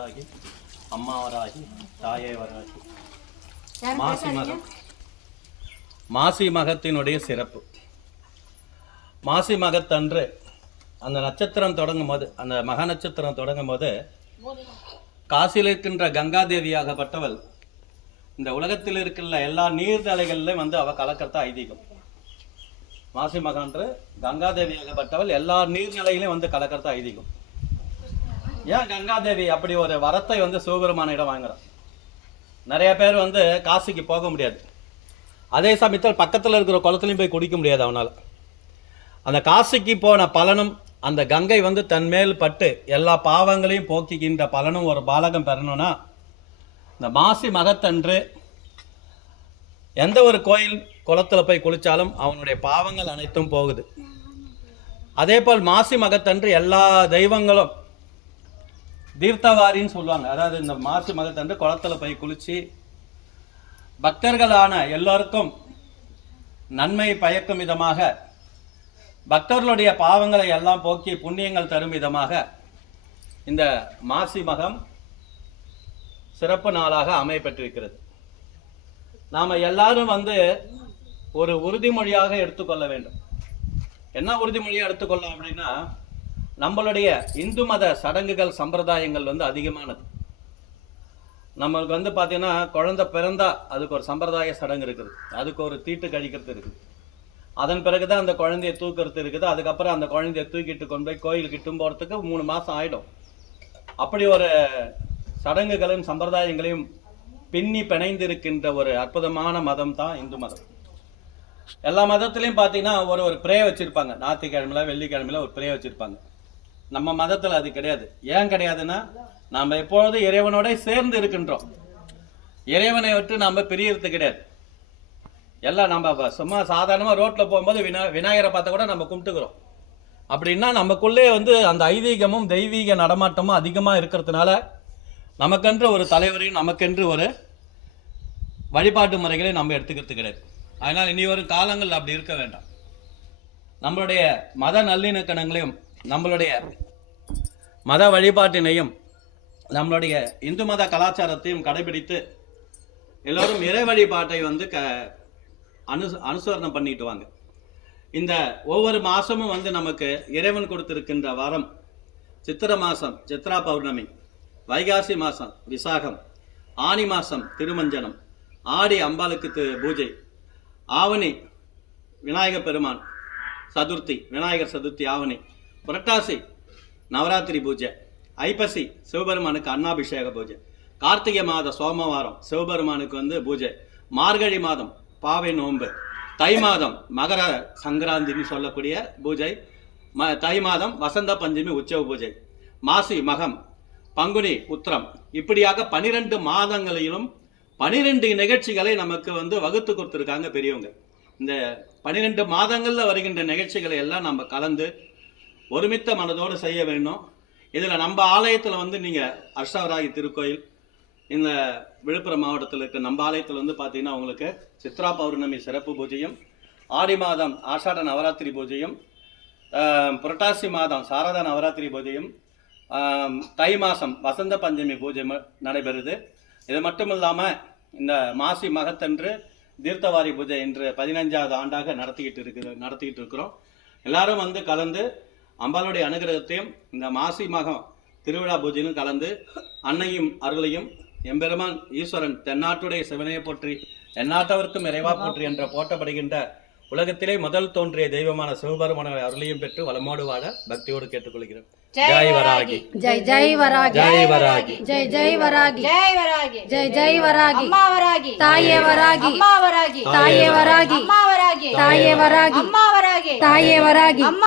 வராகி தாயே வராகி மாசி மகம் மாசி மகத்தினுடைய சிறப்பு. மாசி மகத்தன்று அந்த நட்சத்திரம் தொடங்கும் போது அந்த மக நட்சத்திரம் தொடங்கும் போது காசியில் இருக்கின்ற கங்காதேவியாகப்பட்டவள் இந்த உலகத்தில் இருக்கின்ற எல்லா நீர்நிலைகளிலும் வந்து அவ கலக்கறதா ஐதீகம். மாசி மகன்று கங்காதேவியாகப்பட்டவள் எல்லா நீர்நிலையிலையும் வந்து கலக்கறதா ஐதீகம். ஏன் கங்காதேவி அப்படி ஒரு வரத்தை வந்து சிவபெருமானிடம் வாங்குறான்? நிறைய பேர் வந்து காசிக்கு போக முடியாது. அதே சமயத்தில் பக்கத்தில் இருக்கிற குளத்துலையும் போய் குடிக்க முடியாது அவனால். அந்த காசிக்கு போன பலனும் அந்த கங்கை வந்து தன்மேல் பட்டு எல்லா பாவங்களையும் போக்கிக்கின்ற பலனும் ஒரு பாலகம் பெறணும்னா இந்த மாசி மகத்தன்று எந்த ஒரு கோயில் குளத்துல போய் குளித்தாலும் அவனுடைய பாவங்கள் அனைத்தும் போகுது. அதே போல் மாசி மகத்தன்று எல்லா தெய்வங்களும் தீர்த்தவாரின்னு சொல்லுவாங்க. அதாவது இந்த மாசி மகத்தன்று குளத்துல போய் குளிச்சு பக்தர்களான எல்லோருக்கும் நன்மை பயக்கும் விதமாக பக்தர்களுடைய பாவங்களை எல்லாம் போக்கி புண்ணியங்கள் தரும் விதமாக இந்த மாசி மகம் சிறப்பு நாளாக அமையப்பட்டிருக்கிறது. நாம் எல்லாரும் வந்து ஒரு உறுதிமொழியாக எடுத்துக்கொள்ள வேண்டும். என்ன உறுதிமொழியாக எடுத்துக்கொள்ளலாம் அப்படின்னா நம்மளுடைய இந்து மத சடங்குகள் சம்பிரதாயங்கள் வந்து அதிகமானது. நம்மளுக்கு வந்து பார்த்தீங்கன்னா குழந்தை பிறந்தா அதுக்கு ஒரு சம்பிரதாய சடங்கு இருக்குது. அதுக்கு ஒரு தீட்டு கழிக்கிறது இருக்குது. அதன் பிறகு தான் அந்த குழந்தைய தூக்கிறது இருக்குது. அதுக்கப்புறம் அந்த குழந்தைய தூக்கிட்டு கொண்டு போய் கோயிலுக்கு இட்டும் போகிறதுக்கு மூணு மாதம் ஆகிடும் அப்படி ஒரு சடங்குகளையும் சம்பிரதாயங்களையும் பின்னி பிணைந்து இருக்கின்ற ஒரு அற்புதமான மதம் தான் இந்து மதம். எல்லா மதத்துலையும் பார்த்தீங்கன்னா ஒரு ஒரு ப்ரே வச்சுருப்பாங்க. ஞாயிற்றுக்கிழமையில் வெள்ளிக்கிழமையில் ஒரு ப்ரே வச்சுருப்பாங்க. நம்ம மதத்தில் அது கிடையாது. ஏன் கிடையாதுன்னா நாம் எப்பொழுதும் இறைவனோட சேர்ந்து இருக்கின்றோம். இறைவனை விட்டு நாம் பிரியறது கிடையாது. எல்லாம் நம்ம சும்மா சாதாரணமாக ரோட்டில் போகும்போது வினா விநாயகரை பார்த்தா கூட நம்ம கும்பிட்டுக்கிறோம். அப்படின்னா நமக்குள்ளே வந்து அந்த ஐதீகமும் தெய்வீக நடமாட்டமும் அதிகமாக இருக்கிறதுனால நமக்கென்று ஒரு தலைவரையும் நமக்கென்று ஒரு வழிபாட்டு முறைகளை நம்ம எடுத்துக்கிறது கிடையாது. அதனால் இனி வரும் காலங்கள் அப்படி இருக்க வேண்டாம். நம்மளுடைய மத நல்லிணக்கணங்களையும் நம்மளுடைய மத வழிபாட்டினையும் நம்மளுடைய இந்து மத கலாச்சாரத்தையும் கடைபிடித்து எல்லோரும் இறை வழிபாட்டை வந்து க அனு அனுசரணம் பண்ணிட்டு வாங்க. இந்த ஒவ்வொரு மாதமும் வந்து நமக்கு இறைவன் கொடுத்திருக்கின்ற வாரம் சித்திர மாதம் சித்ரா பௌர்ணமி வைகாசி மாதம் விசாகம் ஆனி மாதம் திருமஞ்சனம் ஆடி அம்பாளுக்கு பூஜை ஆவணி விநாயக பெருமான் சதுர்த்தி விநாயகர் சதுர்த்தி ஆவணி புரட்டாசி நவராத்திரி பூஜை ஐப்பசி சிவபெருமானுக்கு அன்னாபிஷேக பூஜை கார்த்திகை மாத சோமவாரம் சிவபெருமானுக்கு வந்து பூஜை மார்கழி மாதம் பாவை நோன்பு தை மாதம் மகர சங்கராந்தின்னு சொல்லக்கூடிய பூஜை ம தை மாதம் வசந்த பஞ்சமி உற்சவ பூஜை மாசி மகம் பங்குனி உத்திரம். இப்படியாக பனிரெண்டு மாதங்களிலும் பனிரெண்டு நிகழ்ச்சிகளை நமக்கு வந்து வகுத்து கொடுத்துருக்காங்க பெரியவங்க. இந்த பனிரெண்டு மாதங்களில் வருகின்ற நிகழ்ச்சிகளை எல்லாம் நம்ம கலந்து ஒருமித்த மனதோடு செய்ய வேண்டும். இதில் நம்ம ஆலயத்தில் வந்து நீங்கள் அர்ஷவராகி திருக்கோயில் இந்த விழுப்புரம் மாவட்டத்தில் இருக்க நம்ம ஆலயத்தில் வந்து பார்த்தீங்கன்னா உங்களுக்கு சித்ரா பௌர்ணமி சிறப்பு பூஜையும் ஆடி மாதம் ஆஷாட நவராத்திரி பூஜையும் புரட்டாசி மாதம் சாரதா நவராத்திரி பூஜையும் தை மாதம் வசந்த பஞ்சமி பூஜை நடைபெறுது. இது மட்டும் இல்லாமல் இந்த மாசி மகத்தன்று தீர்த்தவாரி பூஜை இன்று பதினஞ்சாவது ஆண்டாக நடத்திக்கிட்டு இருக்கிற நடத்திக்கிட்டு இருக்கிறோம். எல்லாரும் வந்து கலந்து அம்பாளுடைய அனுகிரகத்தையும் இந்த மாசி மகம் திருவிழா பூஜையிலும் கலந்து அன்னையும் அருளையும் எம்பெருமான் ஈஸ்வரன் தென்னாட்டுடைய சிவனையை போற்றி எந்நாட்டவர்க்கும் இறைவா போற்றி என்ற போற்றப்படுகின்ற உலகத்திலே முதல் தோன்றிய தெய்வமான சிவபெருமான அருளையும் பெற்று வளமோடு வாழ பக்தியோடு கேட்டுக்கொள்கிறேன் ஜெய் வராகி. ஜெய் ஜெய் வராகி. ஜெய் வராகி. ஜெய் ஜெய் வராகி. ஜெய் வராகி. ஜெய் ஜெய் வராகி. அம்மா வராகி. தாயே வராகி. அம்மா வராகி. தாயே வராகி. அம்மா வராகி. தாயே வராகி. அம்மா வராகி. தாயே வராகி.